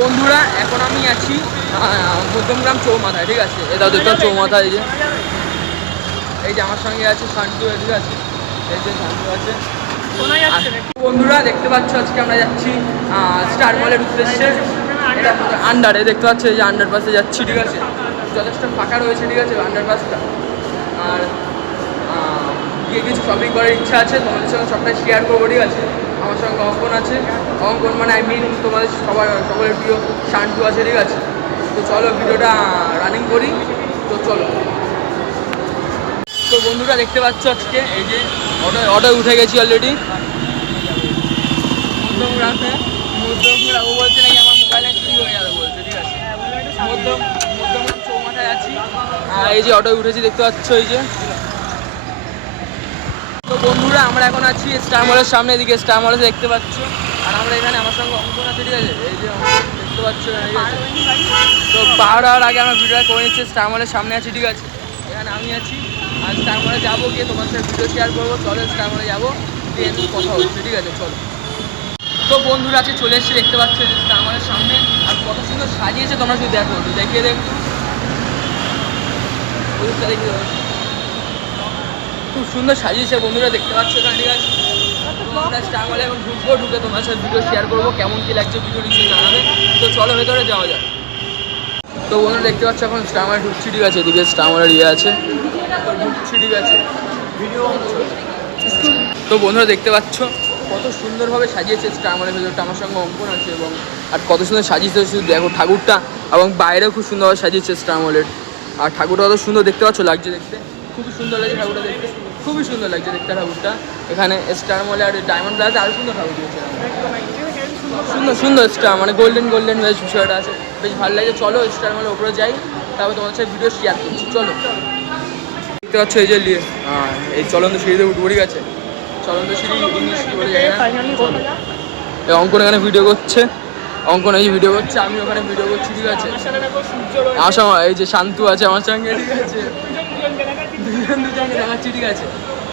বন্ধুরা এখন আমি আছি মধ্যমগ্রাম চৌমাথায়, ঠিক আছে? এটা দেখতে চৌমাথা, এই যে আমার সঙ্গে আছে শান্তু, ঠিক আছে? এই যে শান্তু আছে। বন্ধুরা দেখতে পাচ্ছ আজকে আমরা যাচ্ছি স্টার মলের উদ্দেশ্যে। এটা আন্ডারে দেখতে পাচ্ছ, এই যে আন্ডার পাসে যাচ্ছি, ঠিক আছে? যথেষ্ট ফাঁকা রয়েছে, ঠিক আছে আন্ডার পাসটা। আর গিয়ে কিছু শপিং করার ইচ্ছা আছে, তোমাদের সঙ্গে সবটাই শেয়ার করবো, ঠিক আছে? আমার সঙ্গে অঙ্কন আছে, অঙ্কন মানে তোমাদের সকলের প্রিয় শান্তু আছে, ঠিক আছে? তো চলো ভিডিওটা রানিং করি, তো চলো। তো বন্ধুরা দেখতে পাচ্ছ আজকে এই যে অটো উঠে গেছি অলরেডি মধ্যমগ্রামে। ও বলছে নাকি আমার মোবাইলে চুরি হয়ে যাবে বলছে, ঠিক আছে? মধ্যমগ্রাম চৌমাথায় আছি, আর এই যে অটো উঠেছি দেখতে পাচ্ছ, এই যে। তো বন্ধুরা আমরা এখন আছি স্টার মলের সামনে, এদিকে স্টার মলে দেখতে পাচ্ছ। আর আমরা এখানে আমার সঙ্গে অঙ্কন আছে, ঠিক আছে? এই যে দেখতে পাচ্ছ, ঠিক আছে? তো পাহাড় হওয়ার আগে আমরা ভিডিওটা করে নিচ্ছি, স্টার মলের সামনে আছি, ঠিক আছে? এখানে আমি আছি, আর স্টার মলে যাবো, গিয়ে তোমার সাথে ভিডিও শেয়ার করবো। চলো স্টার মলে যাবো, দিয়ে কথা হচ্ছে, ঠিক আছে? চলো। তো বন্ধুরা আছে চলে এসেছি, দেখতে পাচ্ছ যে স্টার মলের সামনে। আর কত সুন্দর সাজিয়েছে তোমরা শুধু দেখো, দেখিয়ে দেখো, খুব সুন্দর সাজিয়েছে বন্ধুরা, দেখতে পাচ্ছ এখানে, ঠিক আছে? আমরা স্টার মলে এখন ঢুকবো, ঢুকে তোমার সাথে ভিডিও শেয়ার করবো, কেমন কি লাগছে ভিডিও নিশ্চয়ই জানাবে। তো চলো ভেতরে যাওয়া যাক। তো বন্ধুরা দেখতে পাচ্ছ এখন স্টার মলে ঢুকছি, ঠিক আছে? এদিকে স্টার মলের আছে, ঢুকছি, ঠিক আছে? ভিডিও। তো বন্ধুরা দেখতে পাচ্ছ কত সুন্দরভাবে সাজিয়েছে স্টার মলের ভেতরটা, আমার সঙ্গে অঙ্কন আছে, এবং আর কত সুন্দর সাজিয়েছে শুধু দেখো ঠাকুরটা, এবং বাইরেও খুব সুন্দরভাবে সাজিয়েছে স্টার মলের। আর ঠাকুরটা কত সুন্দর দেখতে পাচ্ছ, লাগছে দেখতে, খুবই সুন্দর লাগছে ঠাকুরটা দেখতে, খুবই সুন্দর লাগছে দেখতে ঠাকুরটা। এখানে স্টার মলে আর ডায়মন্ড প্লাজা আরও সুন্দর ঠাকুর দিয়েছে, সুন্দর সুন্দর স্টার, মানে গোল্ডেন গোল্ডেন বেশ বিষয়টা আছে, বেশ ভালো লাগছে। চলো স্টার মলের ওপরে যাই, তারপর তোমার সাথে ভিডিও শেয়ার করছি, চলো। দেখতে পাচ্ছ এই যে এই চলন্ত সিঁড়িতে উঠবো, ঠিক আছে? চলন্ত সিঁড়ি অঙ্কন এখানে ভিডিও করছে, অঙ্কন এই ভিডিও করছে, আমি ওখানে ভিডিও করছি, ঠিক আছে? আমার সঙ্গে এই যে শান্তু আছে আমার সঙ্গে, ঠিক আছে? দুজনকে দেখাচ্ছি, ঠিক আছে?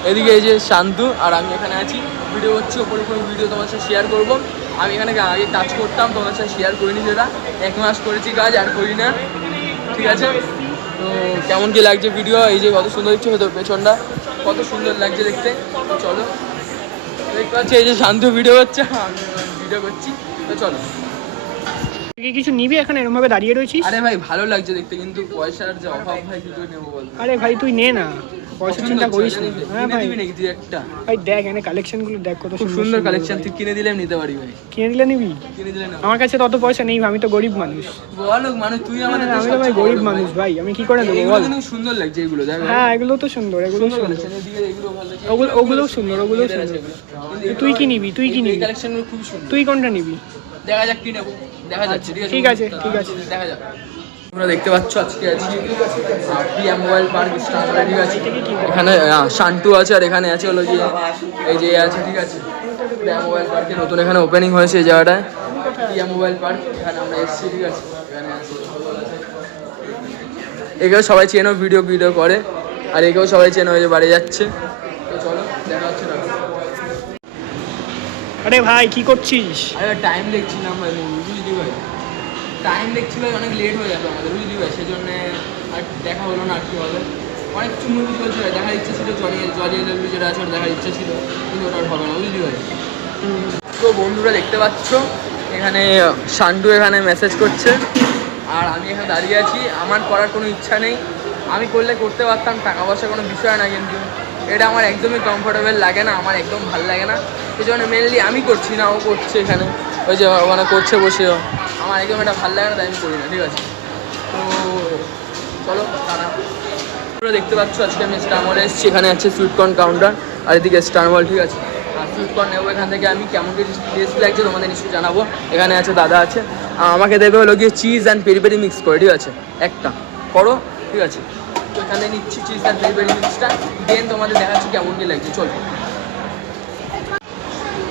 এদিকে এই যে শান্তু আর আমি এখানে আছি, ভিডিও করছি, ওপরে কোনো ভিডিও তোমার সাথে শেয়ার করবো। আমি এখানে আগে কাজ করতাম, তোমার সাথে শেয়ার করিনি, যেটা 1 মাস করেছি কাজ, আর করি না, ঠিক আছে? তো কেমন কি লাগছে ভিডিও, এই যে কত সুন্দর দিচ্ছে ভেতর, পেছনটা কত সুন্দর লাগছে দেখতে। তো চলো, দেখতে পাচ্ছি এই যে শান্তু ভিডিও করছে, আমি ভিডিও করছি, তো চলো। কিছু নিবি এখন এরকম ভাবে দাঁড়িয়ে রয়েছিস? আরে ভাই ভালো লাগছে দেখতে, কিন্তু পয়সার যে অভাব, ভাই কিছু নেবো বল। আরে ভাই তুই নে না, পয়সা চিন্তা করিস না। হ্যাঁ ভাই, নাকি তুই একটা ভাই দেখ এখানে কালেকশন গুলো দেখ, কত খুব সুন্দর কালেকশন, তুই কিনে দিলে নিতে পারি ভাই। কিনে দিলে নিবি? কিনে দিলে না, আমার কাছে তো অত পয়সা নেই, আমি তো গরিব মানুষ। বল মানে তুই আমাদের, আমি তো ভাই গরিব মানুষ ভাই, আমি কি করে দেবো বল? সুন্দর লাগছে এগুলো, দেখ। হ্যাঁ এগুলো তো সুন্দর, এগুলো সুন্দর, ওগুলো সুন্দর, ওগুলো সুন্দর। তুই কি নিবি? তুই কি নিবি? কালেকশনগুলো খুব সুন্দর, তুই কোনটা নিবি? দেখা যাক কি নেবো, দেখা যাচ্ছে, ঠিক আছে ঠিক আছে, দেখা যাক। তোমরা দেখতে পাচ্ছ আজকে আছি প্রিয়া মোবাইল পার্ক স্টার মলে, ঠিক আছে? এখানে শান্তু আছে, আর এখানে আছে হলো গিয়ে এই যে আছে, ঠিক আছে? প্রিয়া মোবাইল পার্কে নতুন এখানে ওপেনিং হয়েছে এই জায়গাটায়, প্রিয়া মোবাইল পার্ক। এখানে আমরা এসেছি, ঠিক আছে? এখানে আছি, এগুলো সবাই চেনো, ভিডিও করে, আর এগুলো সবাই চেনো, হয়ে বাড়ি যাচ্ছে। তো চলো দেখা হচ্ছে না। আরে ভাই কি করছিস? আরে টাইম দেখছিলাম ভাই, বুঝলি ভাই, টাইম দেখছি ভাই, অনেক লেট হয়ে যাবে আমাদের, বুঝলি ভাই? সেজন্যে আর দেখা হলো না, আর কি হবে। অনেক কিছু মুভি চলছে ভাই, দেখার ইচ্ছা ছিল, জলিয়ে যেটা আছে ওটা দেখার ইচ্ছা ছিল, কিন্তু ওটা আর হবে না, বুঝলি ভাই? তো বন্ধুরা দেখতে পাচ্ছ এখানে শান্তু এখানে মেসেজ করছে, আর আমি এখানে দাঁড়িয়ে আছি। আমার করার কোনো ইচ্ছা নেই, আমি করলে করতে পারতাম, টাকা পয়সার কোনো বিষয় না, কিন্তু এটা আমার একদমই কমফোর্টেবল লাগে না, আমার একদম ভালো লাগে না। সেই জন্য মেনলি আমি করছি না, ও করছে এখানে, ওই যে ওখানে করছে বসেও, আমার একদম এটা ভালো লাগে না, তাই আমি করি না, ঠিক আছে? তো চলো তোমরা দেখতে পাচ্ছ আজকে আমি স্টার মলে এসেছি, এখানে আছে সুইটকর্ন কাউন্টার, আর এদিকে স্টার মল, ঠিক আছে? আর সুইটকর্ন নেবো এখান থেকে আমি, কেমন কি টেস্ট লাগছে তোমাদের নিশ্চয়ই জানাবো। এখানে আছে দাদা আছে, আমাকে দেবে হলো গিয়ে cheese and peri peri mix করে, ঠিক আছে? একটা করো, ঠিক আছে? তো এখানে নিচ্ছি চিজ অ্যান্ড পেরি পেরি মিক্সটা, দেন তোমাদের দেখাচ্ছি কেমন কি লাগছে, চলো।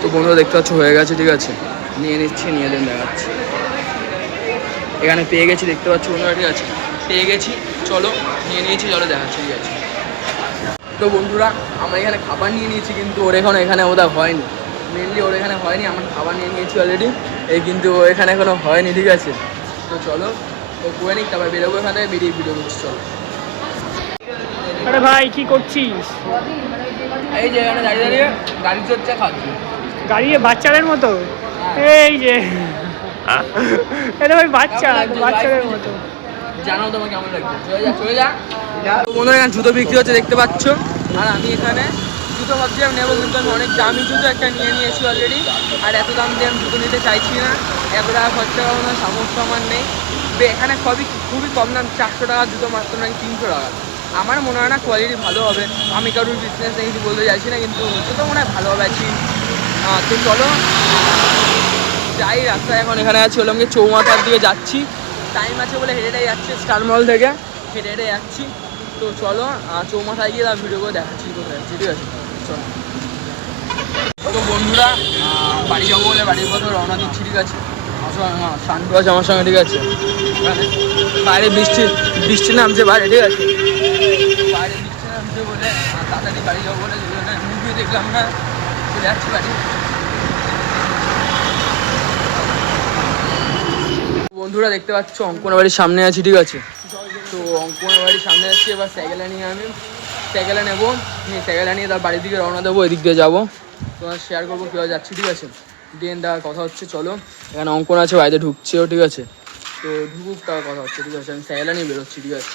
তো বন্ধুরা দেখতে পাচ্ছ হয়ে গেছে, ঠিক আছে? নিয়ে নিচ্ছি, নিয়ে দেন দেখাচ্ছি। এখানে পেয়ে গেছি, দেখতে পাচ্ছ বন্ধুরা, ঠিক আছে? পেয়ে গেছি, চলো নিয়ে নিয়েছি, চলো দেখাচ্ছি, ঠিক আছে? তো বন্ধুরা আমরা এখানে খাবার নিয়ে নিয়েছি, কিন্তু ওর এখানে বোধহয় হয়নি, মেনলি ওর এখানে হয়নি, আমার খাবার নিয়ে নিয়েছি অলরেডি। এই কিন্তু এখানে এখনো হয়নি, ঠিক আছে? তো চলো ও কুয়ে নিক, তারপর বেরোবো এখান থেকে, বেরিয়ে ভিডিও করছি। চলো। আরে ভাই কি করছিস? এই যে এখানে দাঁড়িয়ে দাঁড়িয়ে গাড়ি চড়ছে, খাচ্ছি। গাড়ি বাচ্চাদের মতো, এই যে এটা ভাই বাচ্চা, বাচ্চাদের মতো। জানাও তোমার কেমন লাগছে। চলে যা চলে যা। তো বন্ধুরা এখানে জুতো বিক্রি হচ্ছে দেখতে পাচ্ছ, আর আমি এখানে জুতো ভাবছিলাম নেবো, কিন্তু আমি অনেক দামি জুতো একটা নিয়ে নিয়েছি অলরেডি। আর এত দাম দিয়ে আমি জুতো নিতে চাইছি না, এত টাকা খরচা করার কোনো সামর্থ্য আমার নেই। এখানে খুবই কম দাম, 400 টাকার জুতো মাত্র নাকি 300 টাকা। আমার মনে হয় না কোয়ালিটি ভালো হবে। আমি কারোর বিজনেস নিয়ে কিছু বলতে চাইছি না, কিন্তু জুতো মনে হয় ভালো হবে আর কি। তো চলো যাই, রাস্তায় এখন এখানে আছি, হলাম কি চৌমাথার দিকে যাচ্ছি। টাইম আছে বলে হেঁটে হেঁটে যাচ্ছি, স্টার মল থেকে হেঁটে হেঁটে যাচ্ছি। তো চলো চৌমাথায় গিয়ে তার ভিডিও করে দেখাচ্ছি কোথায় যাচ্ছি, ঠিক আছে? চলো। তো বন্ধুরা বাড়ি যাবো বলে বাড়ির পথে রওনা দিচ্ছি, ঠিক আছে? শান্তু আছে আমার সঙ্গে, ঠিক আছে? বাইরে বৃষ্টি নামছে বাইরে, ঠিক আছে? বাইরে বৃষ্টি নামছে বলে তাড়াতাড়ি বাড়ি যাবো বলে মুভি দেখলাম না, চলে যাচ্ছি বাড়ি। বন্ধুরা দেখতে পাচ্ছ অঙ্কনের বাড়ির সামনে আছি, ঠিক আছে? তো অঙ্কনের বাড়ির সামনে আছি, এবার সাইকেলে নিয়ে আমি সাইকেলে নেবো, নিয়ে সাইকেলে নিয়ে তার বাড়ির দিকে রওনা দেবো, এদিক দিয়ে যাবো। তোমার শেয়ার করবো কীভাবে যাচ্ছি, ঠিক আছে? দেন দেওয়ার কথা হচ্ছে, চলো। এখানে অঙ্কন আছে, বাড়িতে ঢুকছেও, ঠিক আছে? তো ঢুকুক তার কথা হচ্ছে, ঠিক আছে? আমি সাইকেলে নিয়ে বেরোচ্ছি, ঠিক আছে?